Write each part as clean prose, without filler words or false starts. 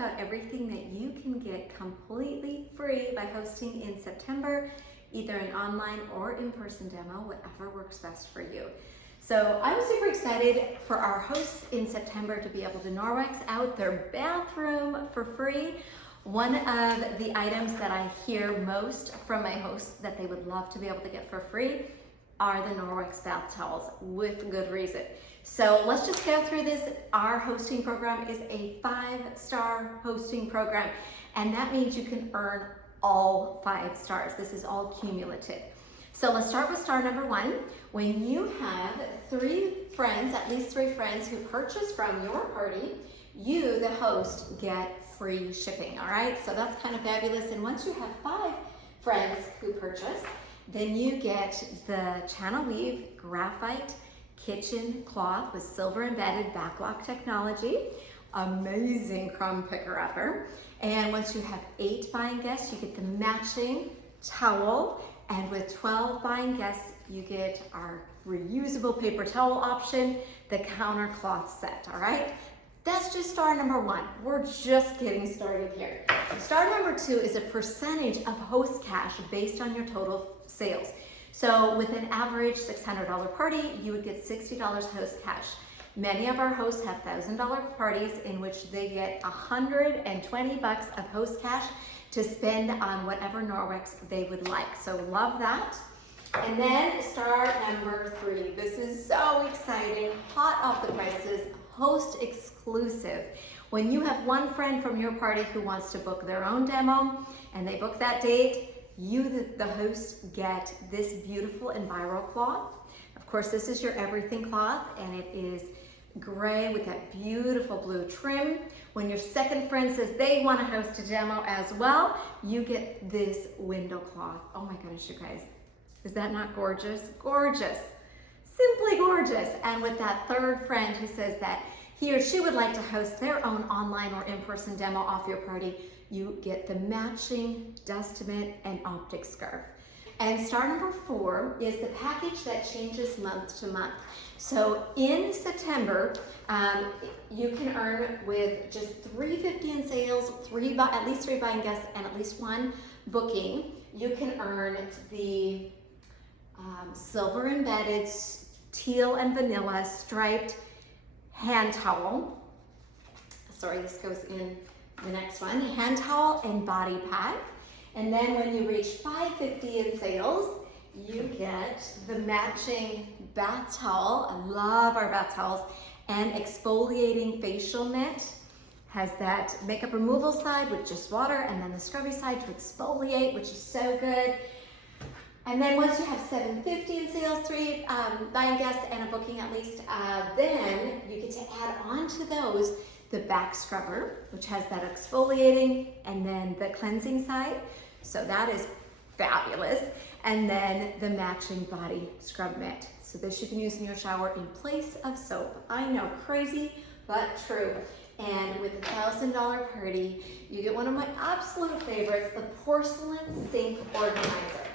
about everything that you can get completely free by hosting in September, either an online or in-person demo, whatever works best for you. So I'm super excited for our hosts in September to be able to Norwex out their bathroom for free. One of the items that I hear most from my hosts that they would love to be able to get for free are the Norwex bath towels, with good reason. So let's just go through this. Our hosting program is a 5-star hosting program, and that means you can earn all 5 stars. This is all cumulative. So let's start with star number 1. When you have 3 friends, at least 3 friends who purchase from your party, you, the host, get free shipping, all right? So that's kind of fabulous. And once you have 5 friends who purchase, then you get the channel weave graphite kitchen cloth with silver embedded backlock technology, amazing crumb picker upper. And once you have 8 buying guests, you get the matching towel. And with 12 buying guests, you get our reusable paper towel option, the counter cloth set, all right? That's just star number 1. We're just getting started here. Star number 2 is a percentage of host cash based on your total sales. So with an average $600 party, you would get $60 host cash. Many of our hosts have $1,000 parties in which they get $120 of host cash to spend on whatever Norwex they would like. So love that. And then star number 3. This is so exciting, hot off the presses, host exclusive. When you have one friend from your party who wants to book their own demo and they book that date, you, the host, get this beautiful Enviro cloth. Of course, this is your everything cloth, and it is gray with that beautiful blue trim. When your second friend says they want to host a demo as well, you get this window cloth. Oh my goodness, you guys. Is that not gorgeous? Gorgeous. Simply gorgeous. And with that third friend who says that he or she would like to host their own online or in-person demo off your party, you get the matching dust mitt and optic scarf. And star number 4 is the package that changes month to month. So in September, you can earn with just $350 in sales, at least 3 buying guests, and at least 1 booking. You can earn the silver embedded teal and vanilla striped hand towel. Sorry, this goes in the next one. Hand towel and body pack. And then when you reach $550 in sales, you get the matching bath towel. I love our bath towels. And exfoliating facial mitt. Has that makeup removal side with just water, and then the scrubby side to exfoliate, which is so good. And then once you have $750 in sales, 3 buying guests and a booking at least, then you get to add on to those the back scrubber, which has that exfoliating and then the cleansing side. So that is fabulous. And then the matching body scrub mitt. So this you can use in your shower in place of soap. I know, crazy, but true. And with a $1,000 party, you get one of my absolute favorites, the porcelain sink organizer.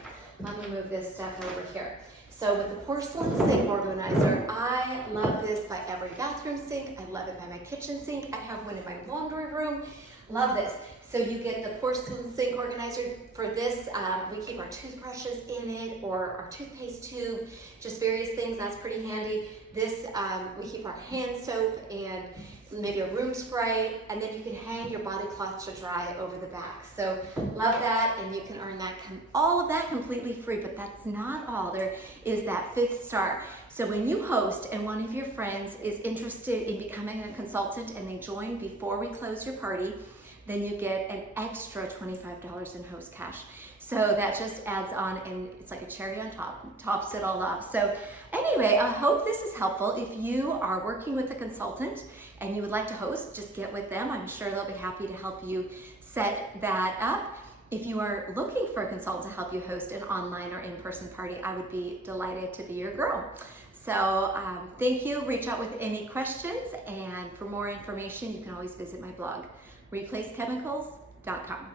Let me move this stuff over here. So with the porcelain sink organizer, I love this by every bathroom sink. I love it by my kitchen sink. I have one in my laundry room. Love this. So you get the porcelain sink organizer. For this, we keep our toothbrushes in it, or our toothpaste tube, just various things. That's pretty handy. This, we keep our hand soap and maybe a room spray, and then you can hang your body cloth to dry over the back. So love that, and you can earn that all of that completely free, but that's not all. There is that 5th star. So when you host and one of your friends is interested in becoming a consultant and they join before we close your party, then you get an extra $25 in host cash. So that just adds on, and it's like a cherry on top, tops it all off. So anyway, I hope this is helpful. If you are working with a consultant and you would like to host, just get with them. I'm sure they'll be happy to help you set that up. If you are looking for a consultant to help you host an online or in-person party, I would be delighted to be your girl. So thank you. Reach out with any questions, and for more information, you can always visit my blog, replacechemicals.com.